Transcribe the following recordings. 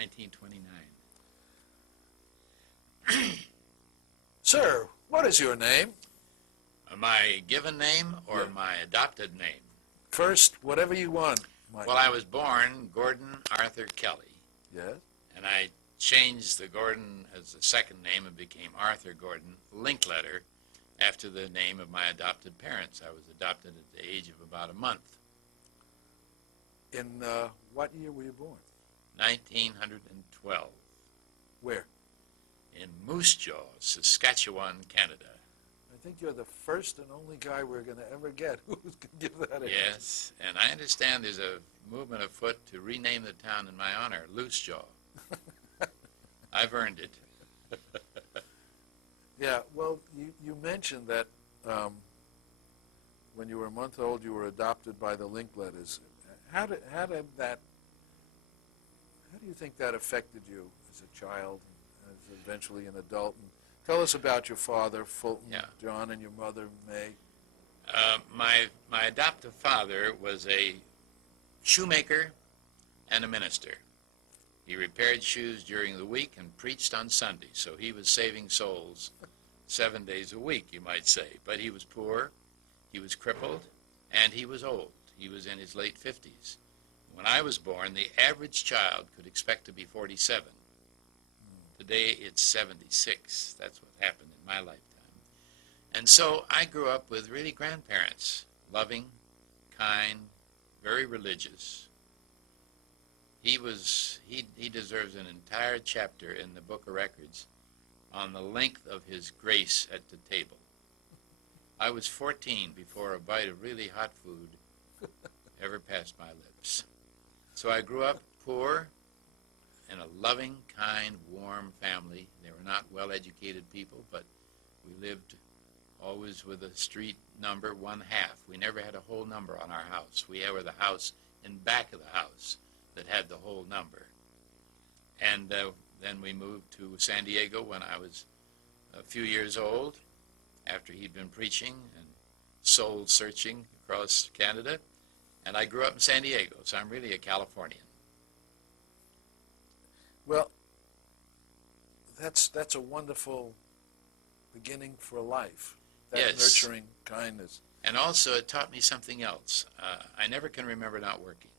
1929. Sir, what is your name? My given name or my adopted name? First, whatever you want. Well, I was born Gordon Arthur Kelly. Yes? And I changed the Gordon as the second name and became Arthur Gordon Linkletter after the name of my adopted parents. I was adopted at the age of about a month. In what year were you born? 1912. Where? In Moose Jaw, Saskatchewan, Canada. I think you're the first and only guy we're going to ever get who's going to give that answer. Yes, and I understand there's a movement afoot to rename the town in my honor, Loose Jaw. I've earned it. Yeah, well, you mentioned that when you were a month old, you were adopted by the Linkletters. How do you think that affected you as a child, as eventually an adult? And tell us about your father, Fulton, John, and your mother, May. My adoptive father was a shoemaker and a minister. He repaired shoes during the week and preached on Sunday, so he was saving souls 7 days a week, you might say. But he was poor, he was crippled, and he was old. He was in his late 50s. When I was born, the average child could expect to be 47. Today, it's 76. That's what happened in my lifetime. And so I grew up with really grandparents, loving, kind, very religious. He deserves an entire chapter in the Book of Records on the length of his grace at the table. I was 14 before a bite of really hot food ever passed my lips. So I grew up poor in a loving, kind, warm family. They were not well-educated people, but we lived always with a street number 1/2. We never had a whole number on our house. We were the house in back of the house that had the whole number. And then we moved to San Diego when I was a few years old, after he'd been preaching and soul-searching across Canada. And I grew up in San Diego, so I'm really a Californian. Well, that's a wonderful beginning for life, that yes. nurturing kindness. And also it taught me something else. I never can remember not working.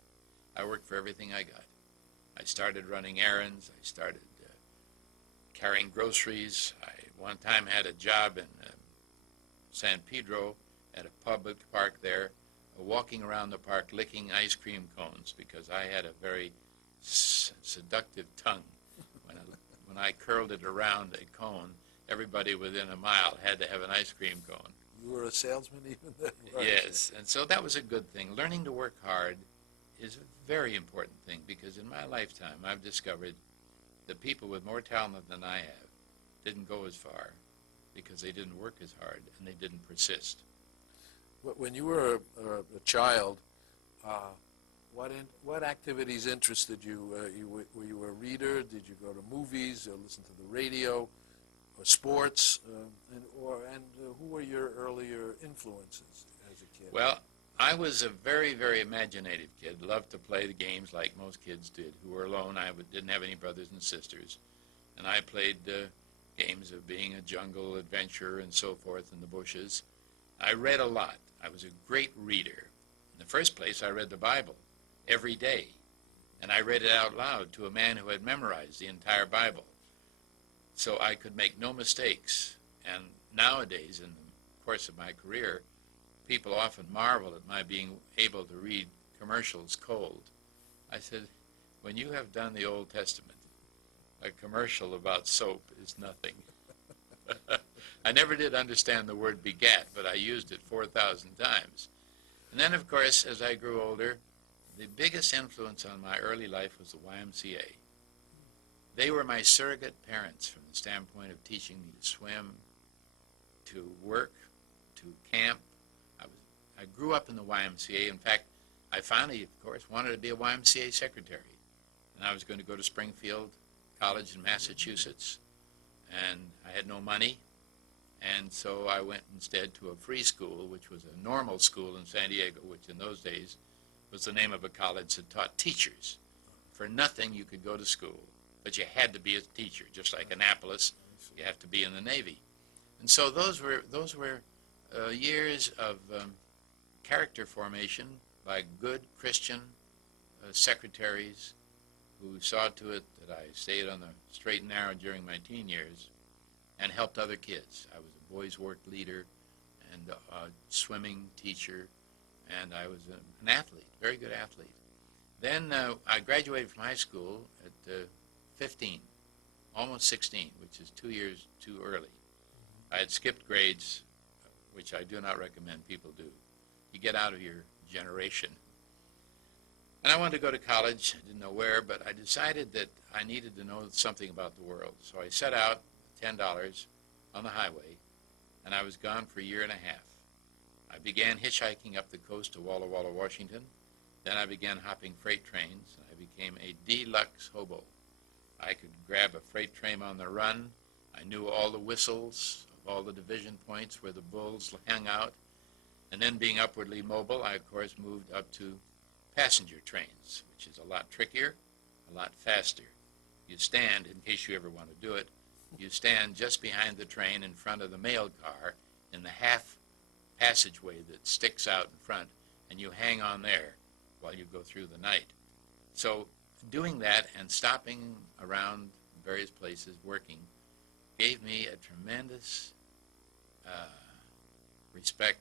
I worked for everything I got. I started running errands. I started carrying groceries. I one time had a job in San Pedro at a public park there, walking around the park licking ice cream cones because I had a very seductive tongue. When I curled it around a cone, everybody within a mile had to have an ice cream cone. You were a salesman even then? Yes, and so that was a good thing. Learning to work hard is a very important thing because in my lifetime I've discovered that people with more talent than I have didn't go as far because they didn't work as hard and they didn't persist. When you were a child, what activities interested you? Were you a reader? Did you go to movies or listen to the radio or sports? And who were your earlier influences as a kid? Well, I was a very, very imaginative kid. Loved to play the games like most kids did who were alone. I didn't have any brothers and sisters. And I played games of being a jungle adventurer and so forth in the bushes. I read a lot. I was a great reader. In the first place, I read the Bible every day. And I read it out loud to a man who had memorized the entire Bible. So I could make no mistakes. And nowadays, in the course of my career, people often marvel at my being able to read commercials cold. I said, when you have done the Old Testament, a commercial about soap is nothing. I never did understand the word begat, but I used it 4,000 times. And then, of course, as I grew older, the biggest influence on my early life was the YMCA. They were my surrogate parents from the standpoint of teaching me to swim, to work, to camp. I grew up in the YMCA. In fact, I finally, of course, wanted to be a YMCA secretary. And I was going to go to Springfield College in Massachusetts. And I had no money. And so I went instead to a free school, which was a normal school in San Diego, which in those days was the name of a college that taught teachers. for nothing you could go to school, but you had to be a teacher, just like Annapolis. You have to be in the Navy. And so those were years of character formation by good Christian secretaries who saw to it that I stayed on the straight and narrow during my teen years and helped other kids. I was a boys' work leader and a swimming teacher, and I was an athlete, very good athlete. Then I graduated from high school at 15, almost 16, which is 2 years too early. I had skipped grades, which I do not recommend people do. You get out of your generation. And I wanted to go to college. I didn't know where, but I decided that I needed to know something about the world. So I set out $10 on the highway, and I was gone for a year and a half. I began hitchhiking up the coast to Walla Walla, Washington. Then I began hopping freight trains, and I became a deluxe hobo. I could grab a freight train on the run. I knew all the whistles of all the division points where the bulls hung out. And then being upwardly mobile, I, of course, moved up to passenger trains, which is a lot trickier, a lot faster. You stand, in case you ever want to do it, you stand just behind the train in front of the mail car in the half passageway that sticks out in front, and you hang on there while you go through the night. So doing that and stopping around various places working gave me a tremendous respect,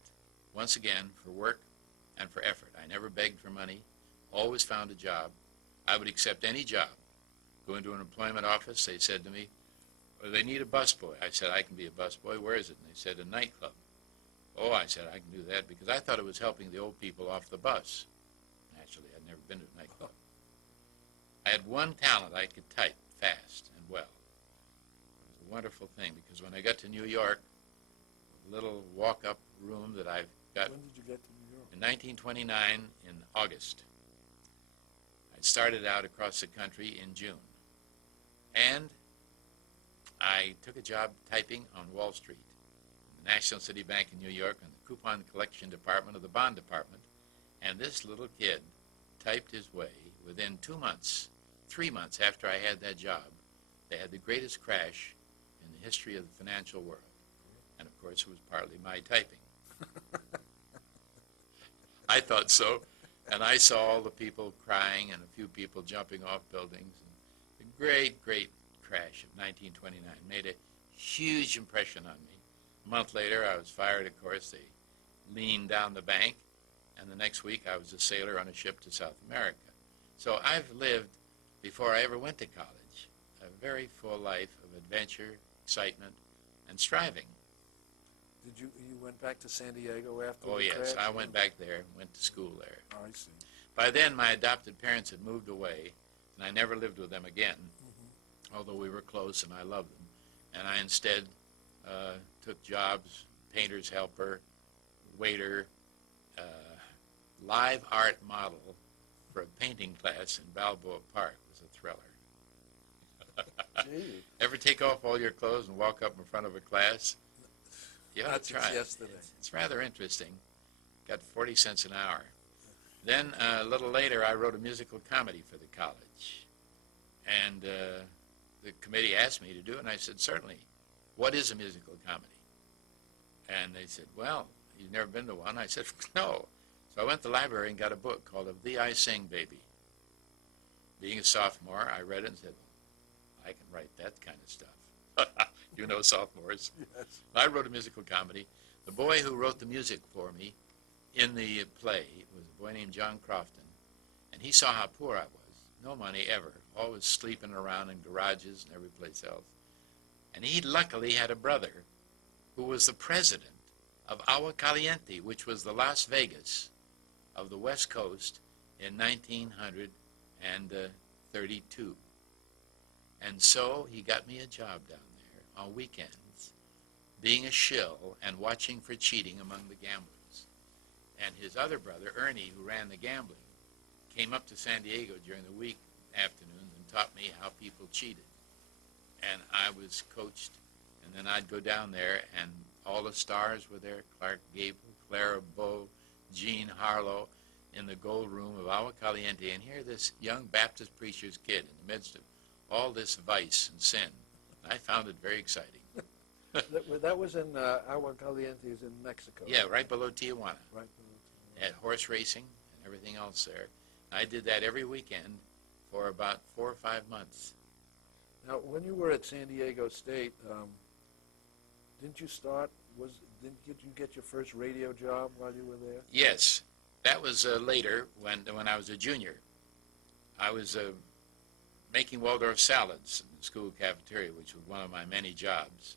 once again, for work and for effort. I never begged for money, always found a job. I would accept any job. Go into an employment office, they said to me, well, they need a busboy. I said, I can be a busboy. Where is it? And they said, a nightclub. Oh, I said, I can do that because I thought it was helping the old people off the bus. Actually, I'd never been to a nightclub. I had one talent. I could type fast and well. It was a wonderful thing because when I got to New York, a little walk-up room that I got. When did you get to New York? In 1929, in August. I started out across the country in June. And I took a job typing on Wall Street, in the National City Bank in New York, in the coupon collection department of the bond department. And this little kid typed his way within 2 months, 3 months after I had that job. They had the greatest crash in the history of the financial world. And of course, it was partly my typing. I thought so. And I saw all the people crying and a few people jumping off buildings. And the great, great crash of 1929 made a huge impression on me. A month later, I was fired, of course. They leaned down the bank. And the next week, I was a sailor on a ship to South America. So I've lived, before I ever went to college, a very full life of adventure, excitement, and striving. Did you went back to San Diego after Oh, the yes, crash? I went back there, went to school there. Oh, I see. By then, my adopted parents had moved away, and I never lived with them again, although we were close and I loved them. And I instead took jobs, painter's helper, waiter, live art model for a painting class in Balboa Park. It was a thriller. Gee. Ever take off all your clothes and walk up in front of a class? You ought Not to try since it. yesterday. It's rather interesting. Got 40 cents an hour. Then a little later, I wrote a musical comedy for the college. And the committee asked me to do it, and I said, certainly. What is a musical comedy? And they said, well, you've never been to one? I said, no. So I went to the library and got a book called Of Thee I Sing, Baby. Being a sophomore, I read it and said, I can write that kind of stuff. You know sophomores. Yes. I wrote a musical comedy. The boy who wrote the music for me in the play was a boy named John Crofton, and he saw how poor I was. No money ever, always sleeping around in garages and every place else. And he luckily had a brother who was the president of Agua Caliente, which was the Las Vegas of the West Coast in 1932. And so he got me a job down there on weekends, being a shill and watching for cheating among the gamblers. And his other brother, Ernie, who ran the gambling, came up to San Diego during the week afternoons and taught me how people cheated. And I was coached, and then I'd go down there, and all the stars were there, Clark Gable, Clara Bow, Jean Harlow, in the gold room of Agua Caliente and hear this young Baptist preacher's kid in the midst of all this vice and sin. I found it very exciting. That was in Agua Caliente, is in Mexico. Yeah, right below Tijuana. Right. At horse racing and everything else there. I did that every weekend for about 4 or 5 months. Now, when you were at San Diego State, didn't you get your first radio job while you were there? Yes, that was later when I was a junior. I was making Waldorf salads in the school cafeteria, which was one of my many jobs.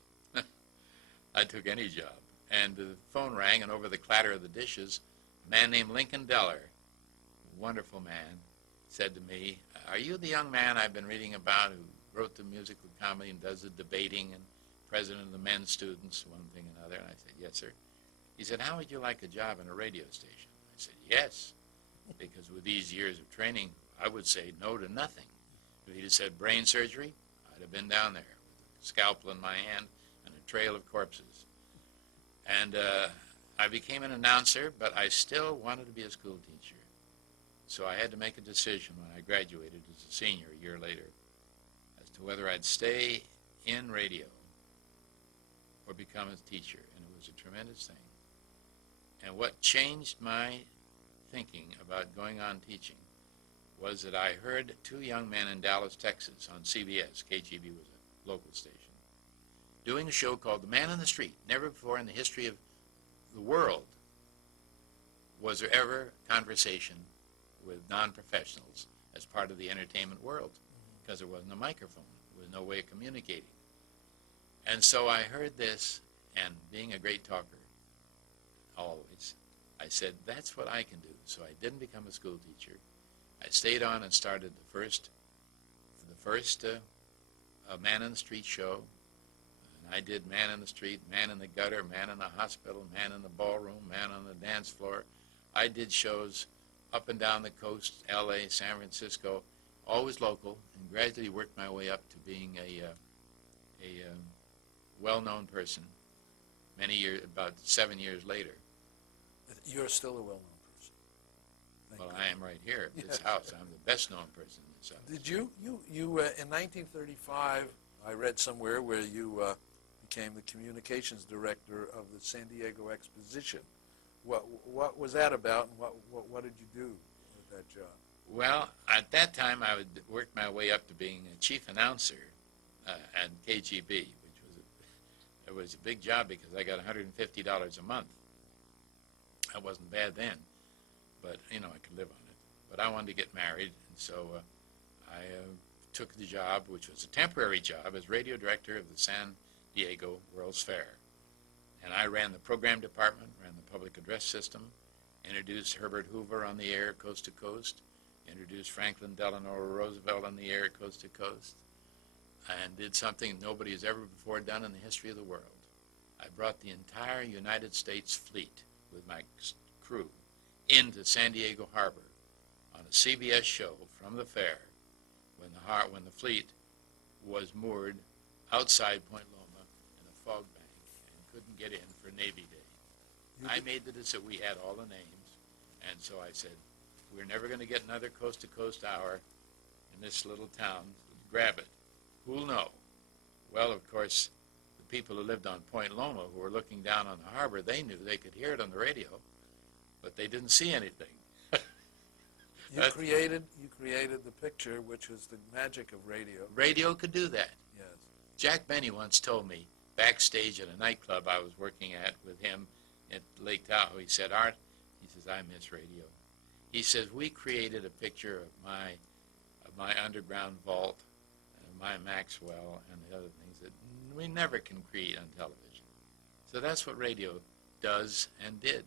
I took any job. And the phone rang, and over the clatter of the dishes, a man named Lincoln Deller, a wonderful man, said to me, "Are you the young man I've been reading about who wrote the musical comedy and does the debating and president of the men's students, one thing and another?" And I said, "Yes, sir." He said, "How would you like a job in a radio station?" I said, "Yes," because with these years of training, I would say no to nothing. If he'd have said brain surgery, I'd have been down there with a scalpel in my hand and a trail of corpses. And I became an announcer, but I still wanted to be a school teacher. So I had to make a decision when I graduated as a senior a year later as to whether I'd stay in radio or become a teacher. And it was a tremendous thing. And what changed my thinking about going on teaching was that I heard 2 young men in Dallas, Texas on CBS, KGB was a local station, doing a show called The Man on the Street. Never before in the history of the world was there ever conversation with non-professionals as part of the entertainment world, because there wasn't a microphone. There was no way of communicating. And so I heard this, and being a great talker, always, I said, that's what I can do. So I didn't become a school teacher. I stayed on and started the first Man in the Street show. And I did Man in the Street, Man in the Gutter, Man in the Hospital, Man in the Ballroom, Man on the Dance Floor. I did shows up and down the coast, L.A., San Francisco, always local, and gradually worked my way up to being a well-known person many years, about 7 years later. You're still a well-known person. Well, I am right here at this house. I'm the best-known person in this house. Did you in 1935, I read somewhere where you became the communications director of the San Diego Exposition. What was that about, and what did you do with that job? Well, at that time, I would work my way up to being a chief announcer at KGB, which was a big job because I got $150 a month. That wasn't bad then, but, I could live on it. But I wanted to get married, and so I took the job, which was a temporary job, as radio director of the San Diego World's Fair. And I ran the program department, ran the public address system, introduced Herbert Hoover on the air coast to coast, introduced Franklin Delano Roosevelt on the air coast to coast, and did something nobody has ever before done in the history of the world. I brought the entire United States fleet with my crew into San Diego Harbor on a CBS show from the fair when the fleet was moored outside Point Loma in a fog bank and couldn't get in for Navy Day. I made the decision. We had all the names, and so I said, we're never going to get another coast-to-coast hour in this little town. Grab it. Who'll know? Well, of course, the people who lived on Point Loma, who were looking down on the harbor, they knew they could hear it on the radio, but they didn't see anything. You created the picture, which was the magic of radio. Radio could do that. Yes. Jack Benny once told me, backstage at a nightclub I was working at with him at Lake Tahoe, he said, Art, he says, I miss radio. He says, we created a picture of my underground vault, and my Maxwell, and the other things that we never can create on television. So that's what radio does and did.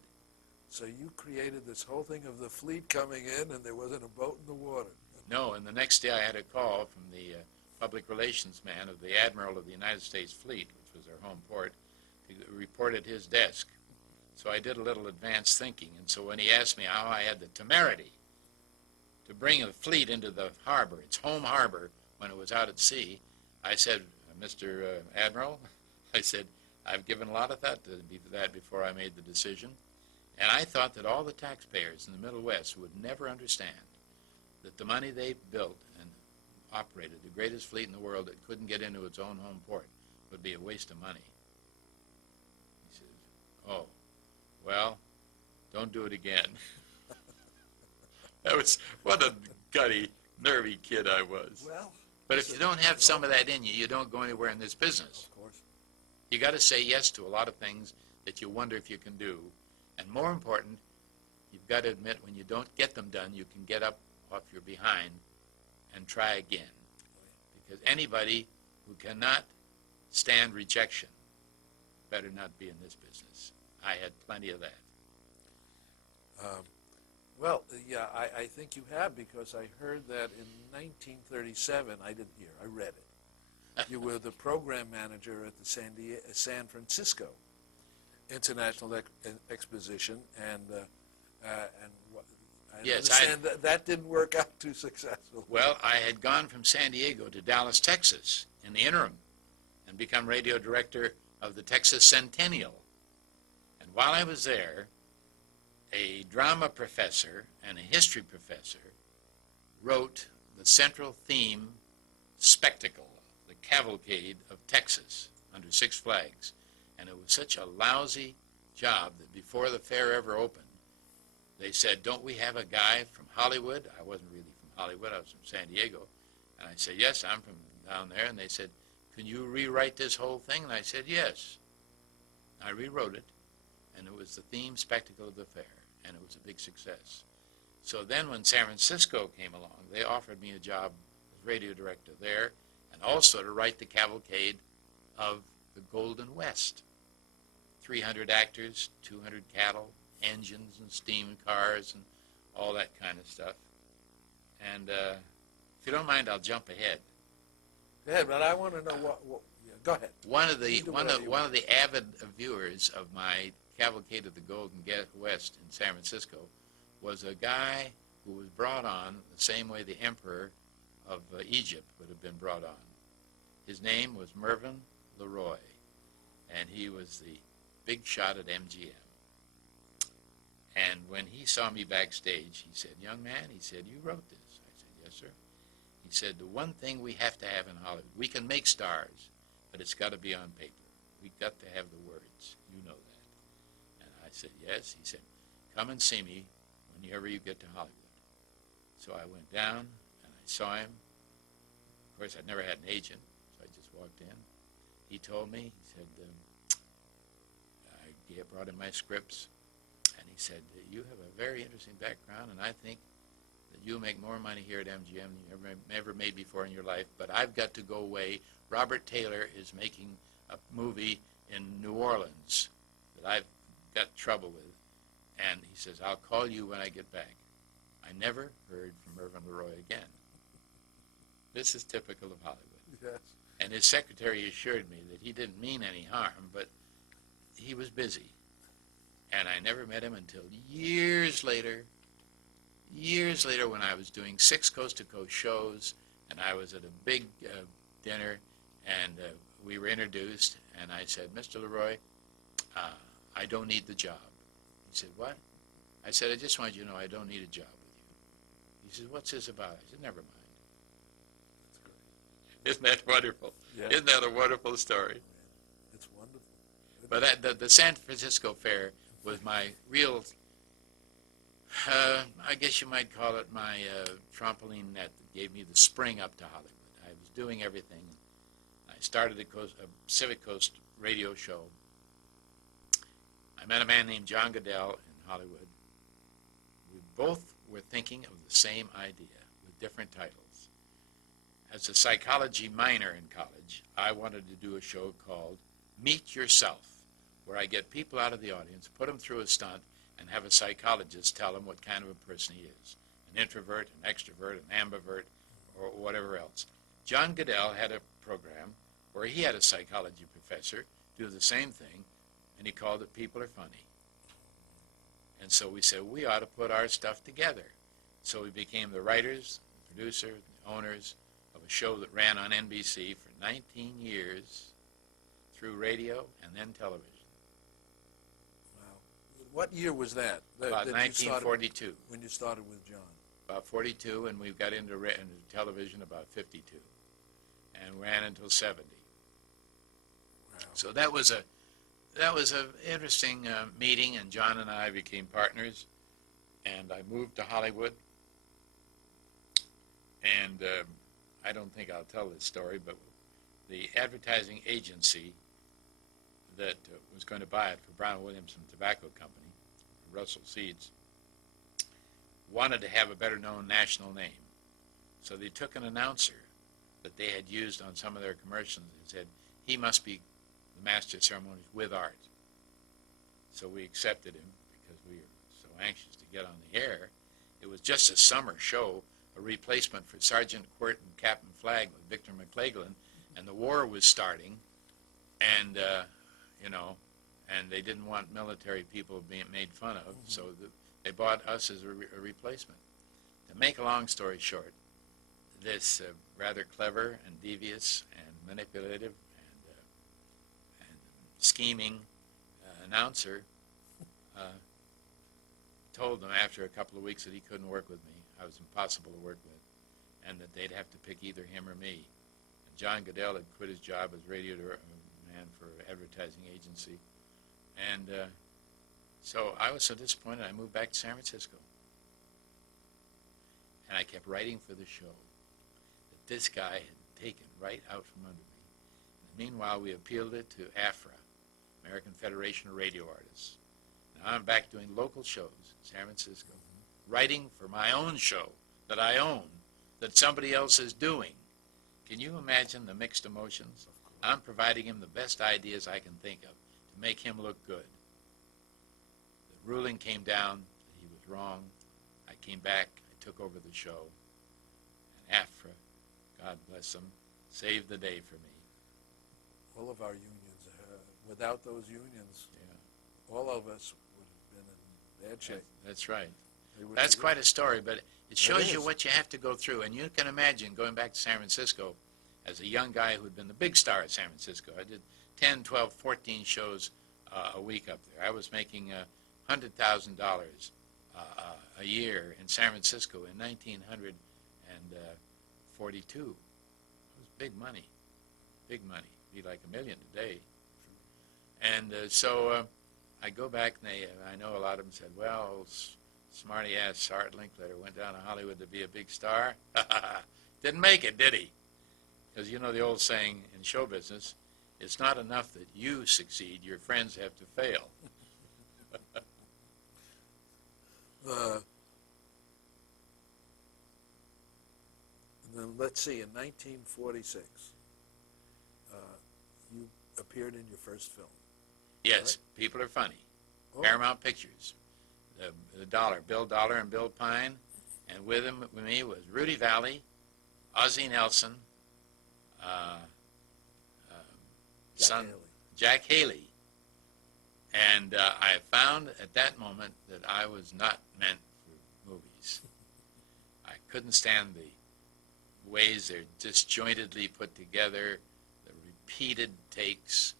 So you created this whole thing of the fleet coming in, and there wasn't a boat in the water. No, and the next day I had a call from the public relations man of the Admiral of the United States Fleet, which was our home port, to report at his desk. So I did a little advanced thinking, and so when he asked me how I had the temerity to bring a fleet into the harbor, its home harbor, when it was out at sea, I said, Mr. Admiral, I said, I've given a lot of thought to that before I made the decision. And I thought that all the taxpayers in the Middle West would never understand that the money they built and operated, the greatest fleet in the world that couldn't get into its own home port, would be a waste of money. He says, oh, well, don't do it again. That was, what a gutty, nervy kid I was. Well, but if you don't have some of that in you, you don't go anywhere in this business. of course. You got to say yes to a lot of things that you wonder if you can do. And more important, you've got to admit when you don't get them done, you can get up off your behind and try again. Because anybody who cannot stand rejection better not be in this business. I had plenty of that. Well, yeah, I think you have, because I heard that in 1937, I didn't hear, I read it. You were the program manager at the San Francisco International Exposition, and I Yes, understand that didn't work out too successful. Well, I had gone from San Diego to Dallas, Texas in the interim and become radio director of the Texas Centennial. And while I was there, a drama professor and a history professor wrote the central theme spectacle, the cavalcade of Texas under Six Flags. And it was such a lousy job that before the fair ever opened, they said, don't we have a guy from Hollywood? I wasn't really from Hollywood, I was from San Diego. And I said, yes, I'm from down there. And they said, can you rewrite this whole thing? And I said, yes. I rewrote it, and it was the theme spectacle of the fair, and it was a big success. So then when San Francisco came along, they offered me a job as radio director there, and also to write the cavalcade of the Golden West. 300 actors, 200 cattle, engines and steam cars and all that kind of stuff. And if you don't mind, I'll jump ahead. Go ahead, but I want to know yeah, go ahead. One of the avid viewers of my Cavalcade of the Golden West in San Francisco was a guy who was brought on the same way the emperor of Egypt would have been brought on. His name was Mervyn LeRoy, and he was the big shot at MGM. And when he saw me backstage, he said, young man, he said, you wrote this. I said, yes, sir. He said, the one thing we have to have in Hollywood, we can make stars, but it's got to be on paper. We've got to have the words. You know that. And I said, yes. He said, come and see me whenever you get to Hollywood. So I went down, and I saw him. Of course, I'd never had an agent, so I just walked in. He told me, he said, I brought him my scripts, and he said, you have a very interesting background, and I think that you'll make more money here at MGM than you ever made before in your life, but I've got to go away. Robert Taylor is making a movie in New Orleans that I've got trouble with, and he says, I'll call you when I get back. I never heard from Mervyn LeRoy again. This is typical of Hollywood. Yes. And his secretary assured me that he didn't mean any harm, but he was busy. And I never met him until years later when I was doing 6 coast-to-coast shows, and I was at a big dinner, and we were introduced, and I said, Mr. LeRoy, I don't need the job. He said, what? I said, I just want you to know I don't need a job with you. He said, what's this about? I said, never mind. Isn't that wonderful? Yeah. Isn't that a wonderful story? It's wonderful. But the San Francisco Fair was my real, I guess you might call it my trampoline net that gave me the spring up to Hollywood. I was doing everything. I started a Pacific Coast radio show. I met a man named John Goodell in Hollywood. We both were thinking of the same idea with different titles. As a psychology minor in college, I wanted to do a show called Meet Yourself, where I get people out of the audience, put them through a stunt, and have a psychologist tell them what kind of a person he is. An introvert, an extrovert, an ambivert, or whatever else. John Goodell had a program where he had a psychology professor do the same thing, and he called it People Are Funny. And so we said, we ought to put our stuff together. So we became the writers, the producer, the owners of a show that ran on NBC for 19 years through radio and then television. Wow. What year was that? About that you started- 1942. when you started with John? About 42, and we got into television about 52, and ran until 70. Wow. So that was a interesting meeting, and John and I became partners, and I moved to Hollywood, and I don't think I'll tell this story, but the advertising agency that was going to buy it for Brown Williamson Tobacco Company, Russell Seeds, wanted to have a better-known national name. So they took an announcer that they had used on some of their commercials and said, he must be the master of ceremonies with art. So we accepted him because we were so anxious to get on the air. It was just a summer show, a replacement for Sergeant Quirt and Captain Flagg with Victor McClellan, and the war was starting, and and they didn't want military people being made fun of, so they bought us as a replacement. To make a long story short, this rather clever and devious and manipulative and scheming announcer told them after a couple of weeks that he couldn't work with me. I was impossible to work with, and that they'd have to pick either him or me. And John Goodell had quit his job as radio man for advertising agency, and so I was so disappointed I moved back to San Francisco. And I kept writing for the show that this guy had taken right out from under me. And meanwhile, we appealed it to AFRA, American Federation of Radio Artists. Now I'm back doing local shows in San Francisco, writing for my own show that I own, that somebody else is doing. Can you imagine the mixed emotions? I'm providing him the best ideas I can think of to make him look good. The ruling came down that he was wrong. I came back, I took over the show, and AFRA, God bless them, saved the day for me. All of our unions, without those unions, all of us would have been in bad shape. That's right. That's quite a story, but it shows you what you have to go through. And you can imagine going back to San Francisco as a young guy who had been the big star at San Francisco. I did 10, 12, 14 shows a week up there. I was making $100,000 a year in San Francisco in 1942. It was big money, big money. It'd be like $1 million today. And so I go back, and I know a lot of them said, well, smarty-ass Art Linkletter went down to Hollywood to be a big star. Didn't make it, did he? Because you know the old saying in show business, it's not enough that you succeed, your friends have to fail. And then let's see, in 1946, you appeared in your first film. Yes, right? People Are Funny. Oh. Paramount Pictures. The Dollar, Bill Dollar and Bill Pine. And with me was Rudy Valley, Ozzie Nelson, Jack Haley. And I found at that moment that I was not meant for movies. I couldn't stand the ways they're disjointedly put together, the repeated takes.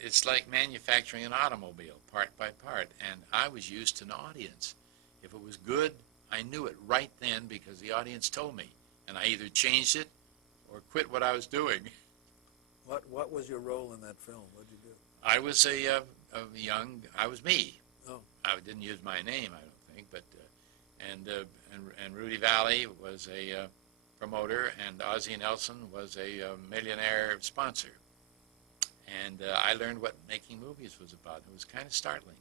It's like manufacturing an automobile, part by part, and I was used to an audience. If it was good, I knew it right then because the audience told me, and I either changed it or quit what I was doing. What was your role in that film? What did you do? I was I was me. Oh. I didn't use my name, I don't think, but and Rudy Valley was a promoter, and Ozzie Nelson was a millionaire sponsor. And I learned what making movies was about. It was kind of startling.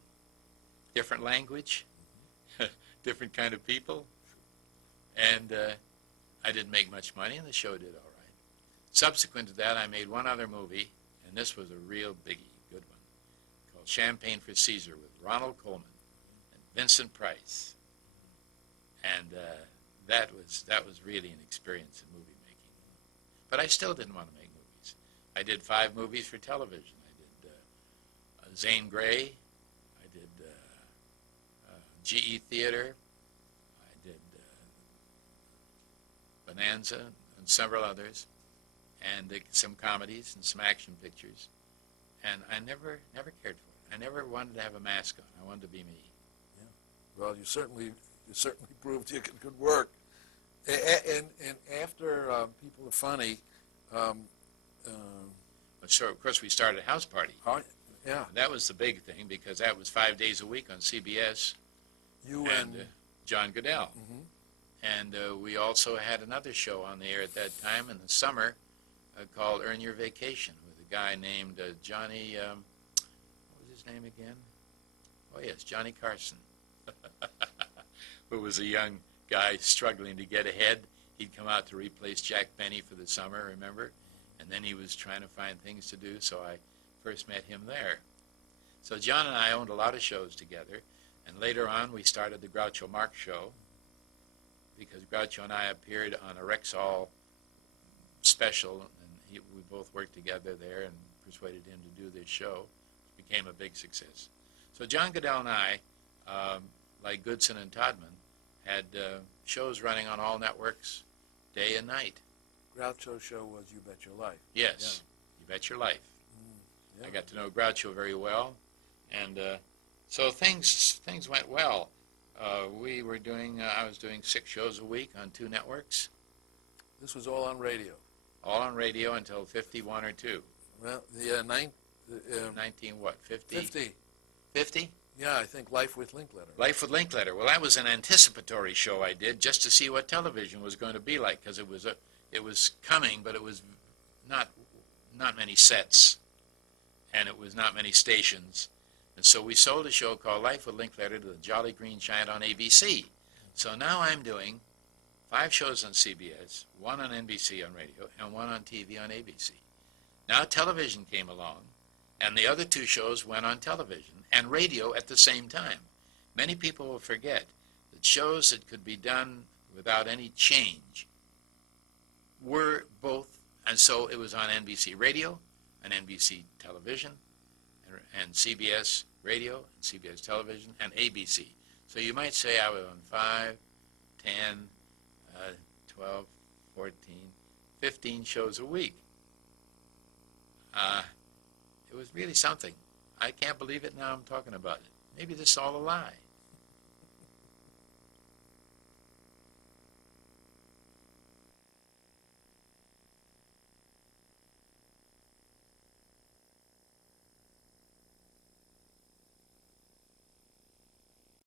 Different language, different kind of people, and I didn't make much money, and the show did all right. Subsequent to that, I made one other movie, and this was a real biggie, good one, called Champagne for Caesar with Ronald Colman and Vincent Price. And that was really an experience in movie making. But I still didn't want to make movies. I did 5 movies for television. I did Zane Grey. I did GE Theater. I did Bonanza and several others, and some comedies and some action pictures. And I never cared for it. never wanted to have a mask on. I wanted to be me. Well, you certainly proved you could work. And after People Are Funny, But so, of course, we started House Party. Yeah, That was the big thing because that was 5 days a week on CBS. you and John Goodell. Mhm. And we also had another show on the air at that time in the summer called Earn Your Vacation with a guy named Johnny, what was his name again? Oh, yes, Johnny Carson, who was a young guy struggling to get ahead. He'd come out to replace Jack Benny for the summer, remember? And then he was trying to find things to do, so I first met him there. So John and I owned a lot of shows together, and later on we started the Groucho Marx show, because Groucho and I appeared on a Rexall special, and we both worked together there and persuaded him to do this show. It became a big success. So John Goodell and I, like Goodson and Todman, had shows running on all networks day and night. Groucho show was You Bet Your Life. Yes, You Bet Your Life. Yeah. I got to know Groucho very well, and so things went well. We were doing, I was doing 6 shows a week on 2 networks. This was all on radio. All on radio until 51 or 2. Well, 19 what, 50? 50. 50? Yeah, I think Life with Linkletter. Life with Linkletter. Well, that was an anticipatory show I did just to see what television was going to be like, because it was coming, but it was not many sets, and it was not many stations. And so we sold a show called Life with Linkletter to the Jolly Green Giant on ABC. So now I'm doing 5 shows on CBS, 1 on NBC on radio, and 1 on TV on ABC. Now television came along, and the other 2 shows went on television and radio at the same time. Many people will forget that shows that could be done without any change were both, and so it was on NBC radio and NBC television and CBS radio and CBS television and ABC. So you might say I was on 5, 10, 12, 14, 15 shows a week. It was really something. I can't believe it now I'm talking about it. Maybe this is all a lie.